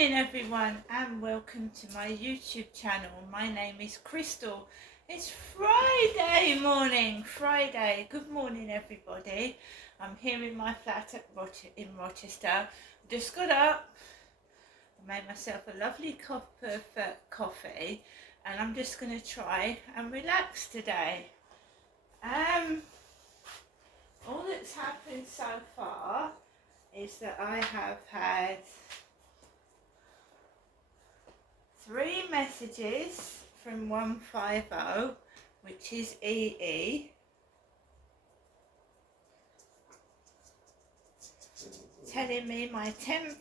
morning everyone and welcome to my YouTube channel. My name is Crystal. It's Friday morning, Good morning everybody. I'm here in my flat in Rochester. Just got up, made myself a lovely cup of coffee and I'm just going to try and relax today. All that's happened so far is that I have had 3 messages from 150, which is EE, telling me my £10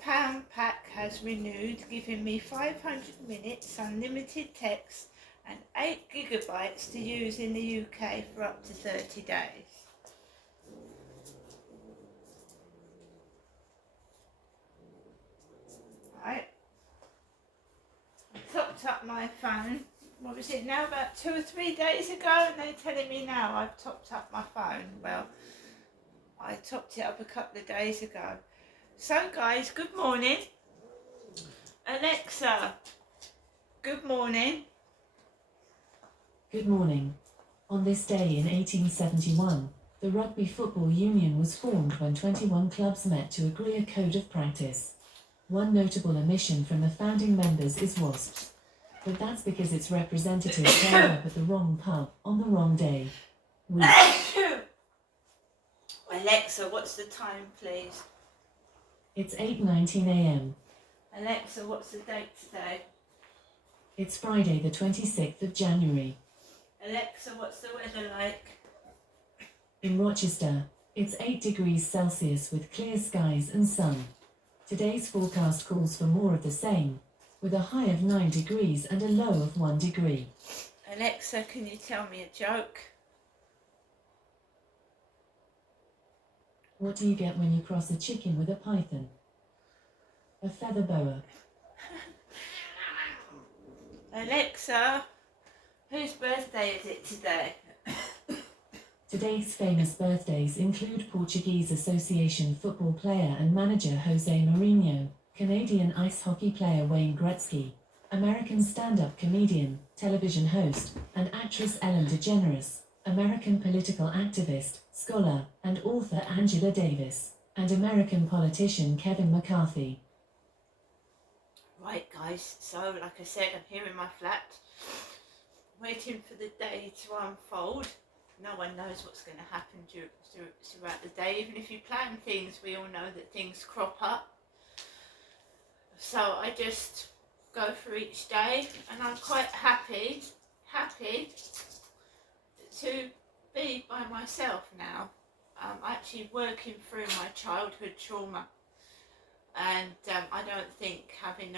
pack has renewed, giving me 500 minutes unlimited text and 8 gigabytes to use in the UK for up to 30 days. Right. I topped up my phone, what was it now, about 2 or 3 days ago, and they're telling me now I've topped up my phone. Well, I topped it up a couple of days ago. So guys, good morning. Alexa, good morning. Good morning. On this day in 1871, the Rugby Football Union was formed when 21 clubs met to agree a code of practice. One notable omission from the founding members is Wasps. But that's because its representatives turned up at the wrong pub on the wrong day. Alexa, what's the time, please? It's 8:19 a.m. Alexa, what's the date today? It's Friday the 26th of January. Alexa, what's the weather like? In Rochester, it's 8 degrees Celsius with clear skies and sun. Today's forecast calls for more of the same, with a high of 9 degrees and a low of 1 degree. Alexa, can you tell me a joke? What do you get when you cross a chicken with a python? A feather boa. Alexa, whose birthday is it today? Today's famous birthdays include Portuguese Association football player and manager Jose Mourinho, Canadian ice hockey player Wayne Gretzky, American stand-up comedian, television host, and actress Ellen DeGeneres, American political activist, scholar, and author Angela Davis, and American politician Kevin McCarthy. Right guys, so like I said, I'm here in my flat, waiting for the day to unfold. No one knows what's going to happen throughout the day. Even if you plan things, we all know that things crop up. So I just go through each day and I'm quite happy to be by myself now. I'm actually working through my childhood trauma, and I don't think having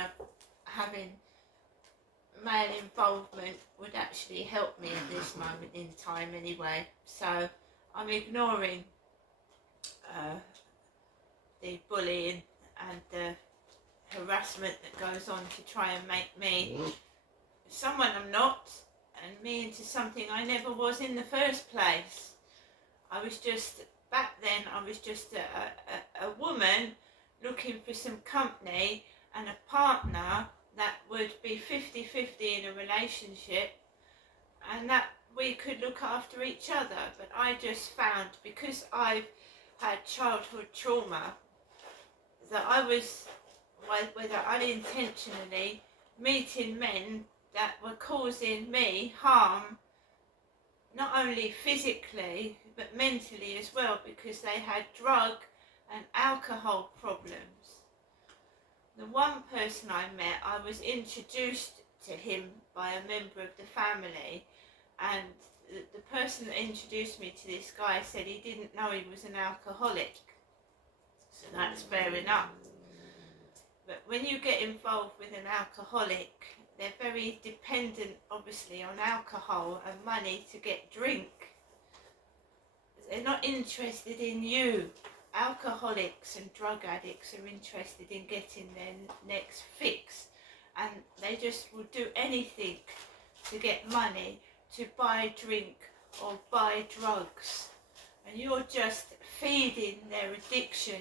male involvement would actually help me at this moment in time anyway. So I'm ignoring the bullying and the harassment that goes on to try and make me someone I'm not, and me into something I never was in the first place. Back then I was just a woman looking for some company and a partner that would be 50-50 in a relationship, and that we could look after each other. But I just found, because I've had childhood trauma, that I was, whether unintentionally, meeting men that were causing me harm, not only physically but mentally as well, because they had drug and alcohol problems. The one person I met, I was introduced to him by a member of the family, and the person that introduced me to this guy said he didn't know he was an alcoholic. So that's fair enough. But when you get involved with an alcoholic, they're very dependent obviously on alcohol and money to get drink. They're not interested in you. Alcoholics and drug addicts are interested in getting their next fix, and they just will do anything to get money to buy drink or buy drugs, and you're just feeding their addiction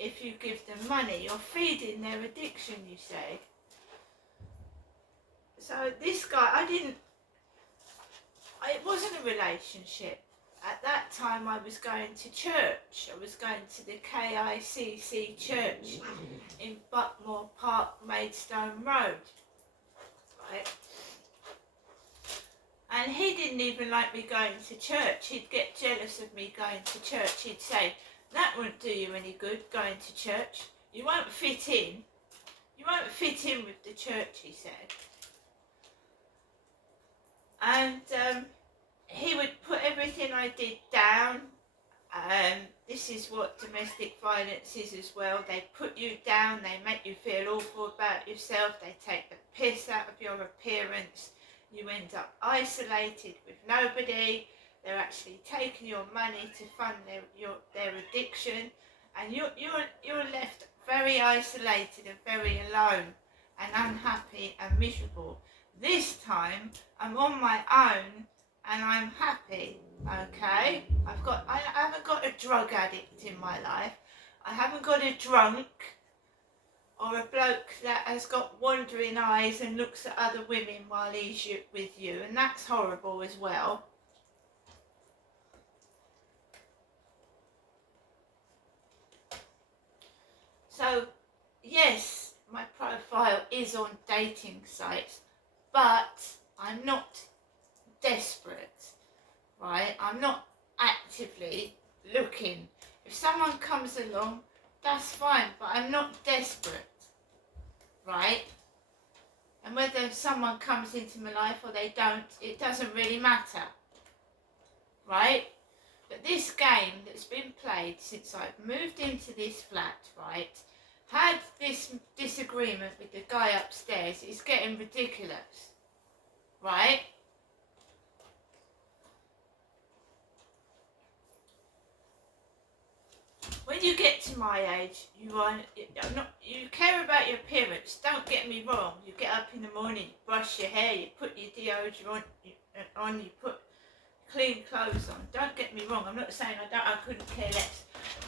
if you give them money. You're feeding their addiction, you say. So this guy, it wasn't a relationship. At that time I was going to church. I was going to the KICC church in Buckmore Park, Maidstone Road. Right? And he didn't even like me going to church. He'd get jealous of me going to church. He'd say, that won't do you any good, going to church. You won't fit in. You won't fit in with the church, he said. And he would put everything I did down. This is what domestic violence is as well. They put you down, they make you feel awful about yourself, they take the piss out of your appearance. You end up isolated with nobody. They're actually taking your money to fund their addiction, and you're left very isolated and very alone and unhappy and miserable. This time I'm on my own and I'm happy. Okay, I haven't got a drug addict in my life. I haven't got a drunk or a bloke that has got wandering eyes and looks at other women while he's with you, and that's horrible as well. So, yes, my profile is on dating sites, but I'm not desperate, right? I'm not actively looking. If someone comes along, that's fine, but I'm not desperate, right? And whether someone comes into my life or they don't, it doesn't really matter, right? But this game that's been played since I've moved into this flat, right, had this disagreement with the guy upstairs, is getting ridiculous, right? When you get to my age, you care about your appearance. Don't get me wrong. You get up in the morning, you brush your hair, you put your deodorant on, you put clean clothes on. Don't get me wrong. I'm not saying I couldn't care less.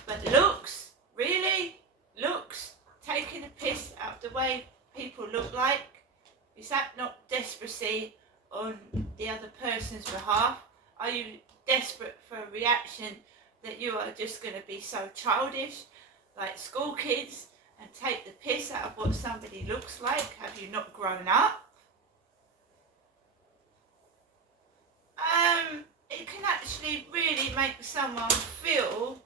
But looks, really, looks, taking a piss out of the way people look like, is that not desperacy on the other person's behalf? Are you desperate for a reaction that you are just going to be so childish, like school kids, and take the piss out of what somebody looks like? Have you not grown up? It can actually really make someone feel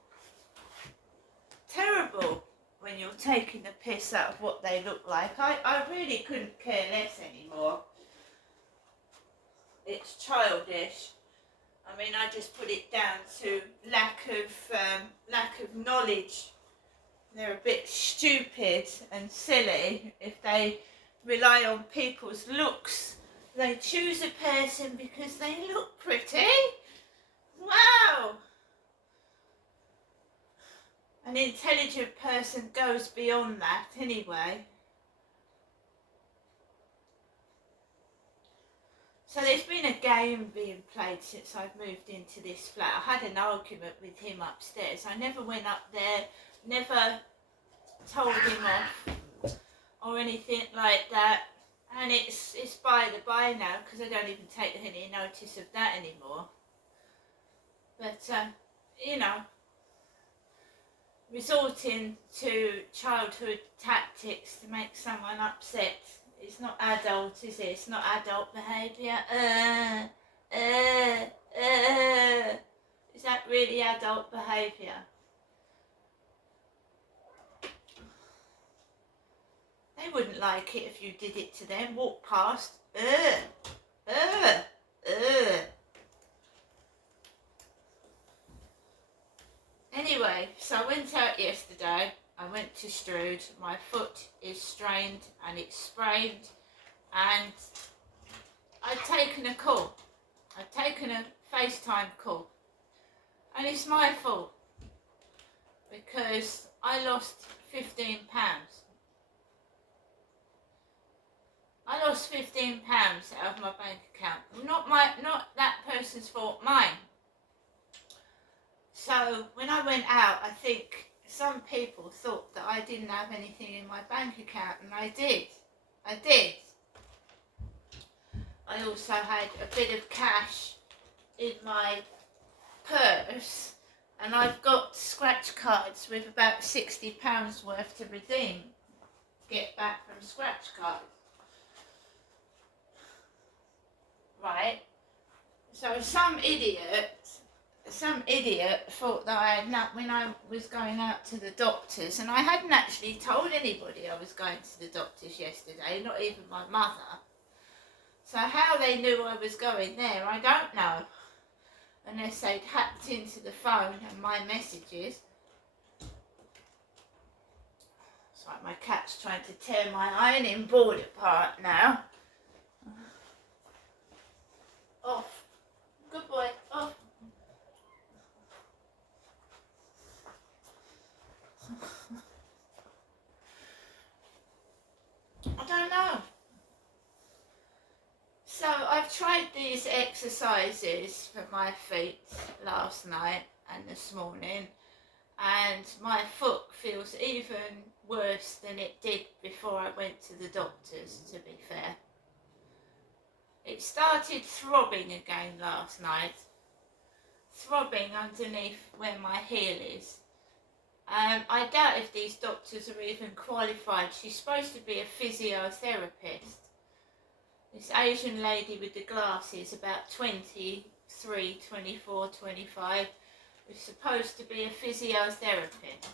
terrible when you're taking the piss out of what they look like. I really couldn't care less anymore. It's childish. I mean, I just put it down to lack of knowledge. They're a bit stupid and silly if they rely on people's looks. They choose a person because they look pretty. Wow! An intelligent person goes beyond that anyway. So there's been a game being played since I've moved into this flat. I had an argument with him upstairs. I never went up there, never told him off or anything like that. And it's by the by now, because I don't even take any notice of that anymore. But, you know, resorting to childhood tactics to make someone upset, it's not adult, is it? It's not adult behaviour. Is that really adult behaviour? They wouldn't like it if you did it to them. Walk past. Anyway, so I went out yesterday. I went to Strood. My foot is strained and it's sprained, and I'd taken a call. I'd taken a FaceTime call, and it's my fault because I lost £15. I lost £15 out of my bank account. Not that person's fault, mine. So when I went out, I think some people thought that I didn't have anything in my bank account, and I did. I did. I also had a bit of cash in my purse, and I've got scratch cards with about £60 worth to redeem. Get back from scratch cards. Right? So some idiot thought that I had not, when I was going out to the doctors, and I hadn't actually told anybody I was going to the doctors yesterday, not even my mother. So how they knew I was going there, I don't know. Unless they'd hacked into the phone and my messages. It's like my cat's trying to tear my ironing board apart now. Off. Good boy, off. I don't know. So I've tried these exercises for my feet last night and this morning, and my foot feels even worse than it did before I went to the doctors, to be fair. It started throbbing again last night, throbbing underneath where my heel is. I doubt if these doctors are even qualified. She's supposed to be a physiotherapist. This Asian lady with the glasses, about 23, 24, 25, is supposed to be a physiotherapist.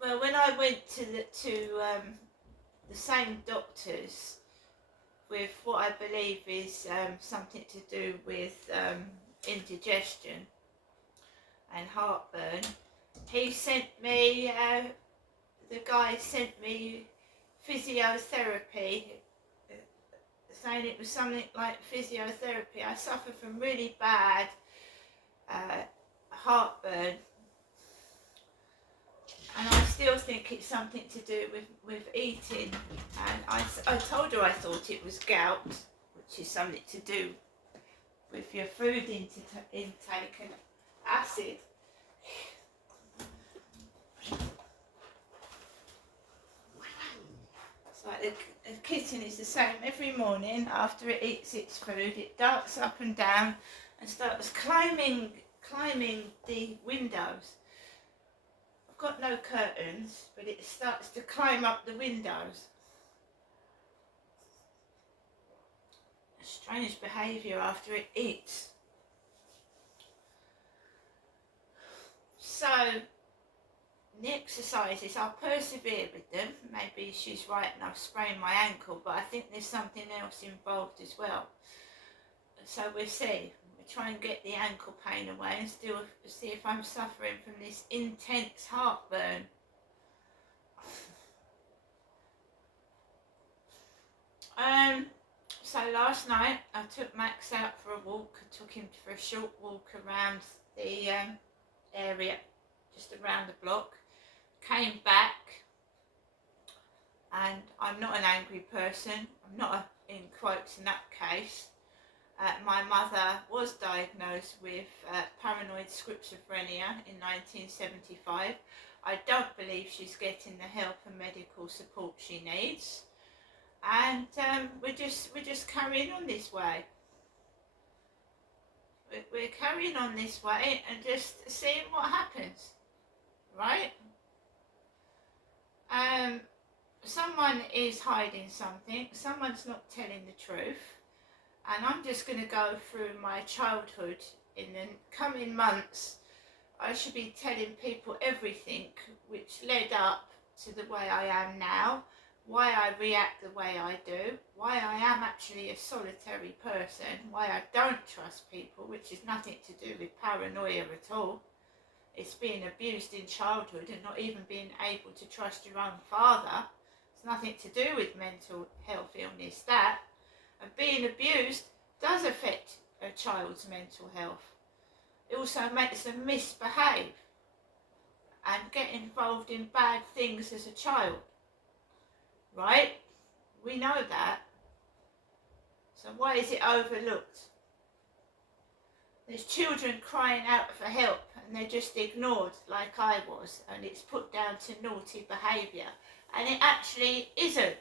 Well, when I went to the same doctors with what I believe is something to do with indigestion and heartburn, he sent me, the guy sent me physiotherapy, saying it was something like physiotherapy. I suffer from really bad heartburn, and I still think it's something to do with eating. And I told her I thought it was gout, which is something to do with your food intake and acid. It's like the kitten is the same every morning. After it eats its food, it darts up and down and starts climbing the windows. I've got no curtains, but it starts to climb up the windows. A strange behaviour after it eats. So the exercises, I'll persevere with them. Maybe she's right and I've sprained my ankle, but I think there's something else involved as well. So we'll see. We'll try and get the ankle pain away and still see if I'm suffering from this intense heartburn. So last night I took Max out for a walk. I took him for a short walk around the area, just around the block. Came back, and I'm not an angry person. I'm not in quotes nutcase. My mother was diagnosed with paranoid schizophrenia in 1975. I don't believe she's getting the help and medical support she needs, and we're just carrying on this way. We're carrying on this way and just seeing what happens, right? Someone is hiding something. Someone's not telling the truth. And I'm just going to go through my childhood. In the coming months, I should be telling people everything which led up to the way I am now, why I react the way I do, why I am actually a solitary person, why I don't trust people, which is nothing to do with paranoia at all. It's being abused in childhood and not even being able to trust your own father. It's nothing to do with mental health illness, that. And being abused does affect a child's mental health. It also makes them misbehave and get involved in bad things as a child. Right? We know that. So why is it overlooked? There's children crying out for help and they're just ignored like I was, and it's put down to naughty behaviour. And it actually isn't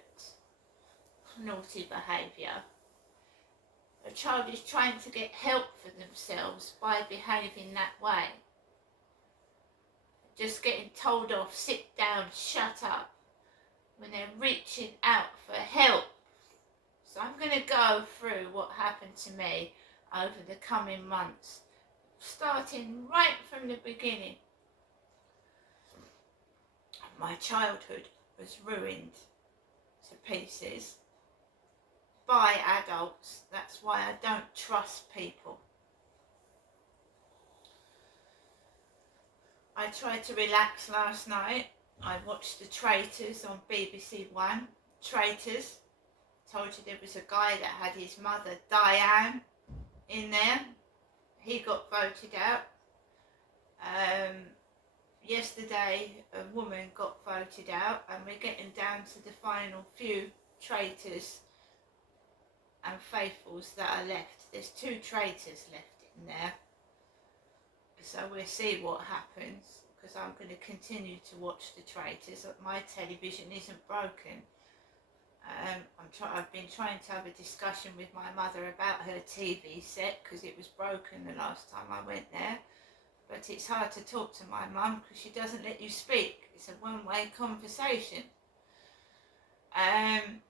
naughty behaviour. A child is trying to get help for themselves by behaving that way. Just getting told off, sit down, shut up, when they're reaching out for help. So I'm going to go through what happened to me over the coming months, starting right from the beginning. My childhood was ruined to pieces by adults. That's why I don't trust people. I tried to relax last night. I watched The Traitors on BBC One. Traitors. Told you there was a guy that had his mother Diane in there. He got voted out. Yesterday a woman got voted out, and we're getting down to the final few traitors and faithfuls that are left. There's 2 traitors left in there. So we'll see what happens, because I'm going to continue to watch The Traitors. My television isn't broken. I've been trying to have a discussion with my mother about her TV set, because it was broken the last time I went there. But it's hard to talk to my mum because she doesn't let you speak. It's a one-way conversation. And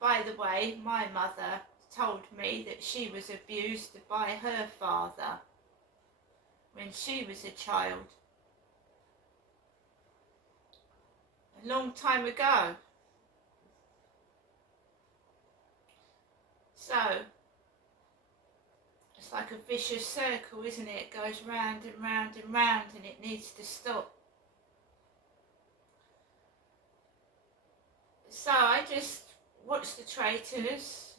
by the way, my mother told me that she was abused by her father when she was a child. A long time ago. So, it's like a vicious circle, isn't it? It goes round and round and round, and it needs to stop. So I just watched The Traitors,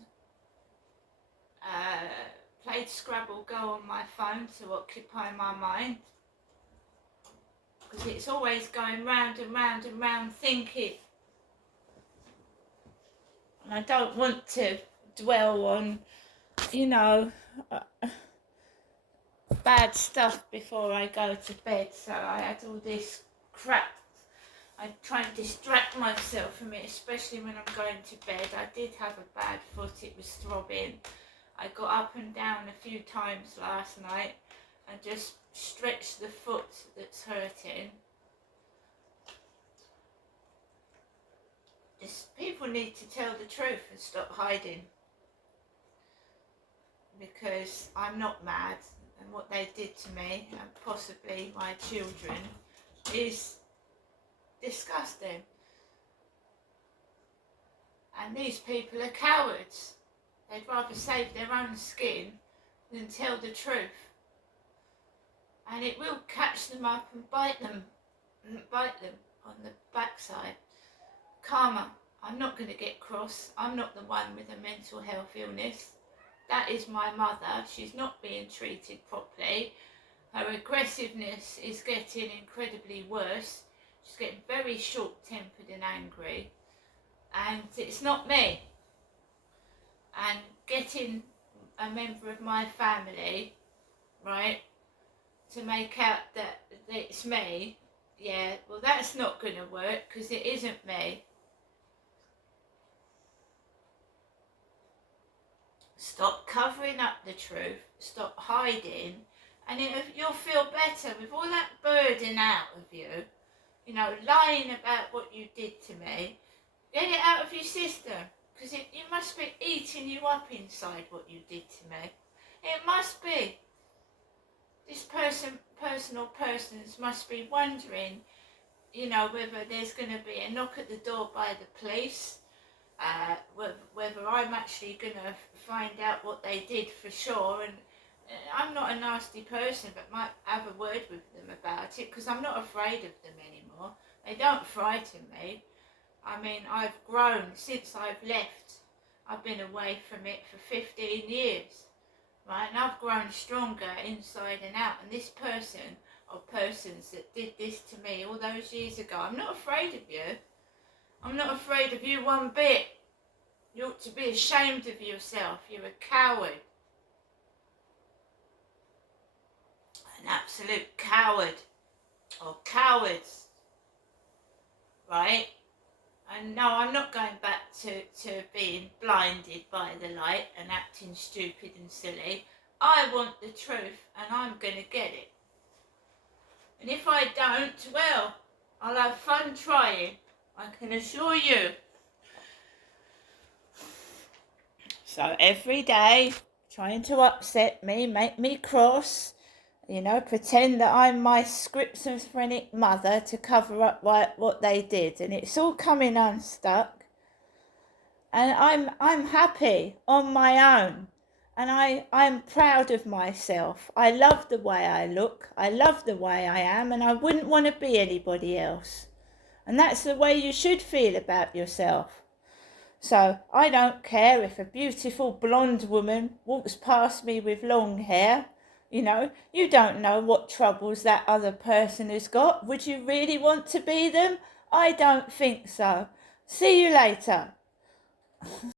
played Scrabble Go on my phone to occupy my mind, because it's always going round and round and round thinking. And I don't want to dwell on, bad stuff before I go to bed. So I had all this crap. I try and distract myself from it, especially when I'm going to bed. I did have a bad foot, it was throbbing. I got up and down a few times last night and just stretched the foot that's hurting. People need to tell the truth and stop hiding, because I'm not mad, and what they did to me, and possibly my children, is disgusting. And these people are cowards. They'd rather save their own skin than tell the truth. And it will catch them up and bite them on the backside. Karma. I'm not going to get cross. I'm not the one with a mental health illness. That is my mother. She's not being treated properly. Her aggressiveness is getting incredibly worse. She's getting very short-tempered and angry. And it's not me. And getting a member of my family, right, to make out that it's me, yeah, well, that's not going to work, because it isn't me. Stop covering up the truth, stop hiding, and you'll feel better with all that burden out of you, lying about what you did to me. Get it out of your system, because it must be eating you up inside what you did to me. It must be. This personal persons must be wondering, whether there's going to be a knock at the door by the police, whether I'm actually going to find out what they did for sure. And I'm not a nasty person, but might have a word with them about it, because I'm not afraid of them anymore. They don't frighten me. I mean, I've grown since I've left. I've been away from it for 15 years, right? And I've grown stronger inside and out. And this person or persons that did this to me all those years ago, I'm not afraid of you. I'm not afraid of you one bit. You ought to be ashamed of yourself. You're a coward. an absolute coward or cowards, right? And no, I'm not going back to being blinded by the light and acting stupid and silly. I want the truth and I'm going to get it. And if I don't, well, I'll have fun trying, I can assure you. So every day, trying to upset me, make me cross, pretend that I'm my schizophrenic mother to cover up what they did. And it's all coming unstuck. And I'm happy on my own. And I'm proud of myself. I love the way I look. I love the way I am. And I wouldn't want to be anybody else. And that's the way you should feel about yourself. So I don't care if a beautiful blonde woman walks past me with long hair. You don't know what troubles that other person has got. Would you really want to be them? I don't think so. See you later.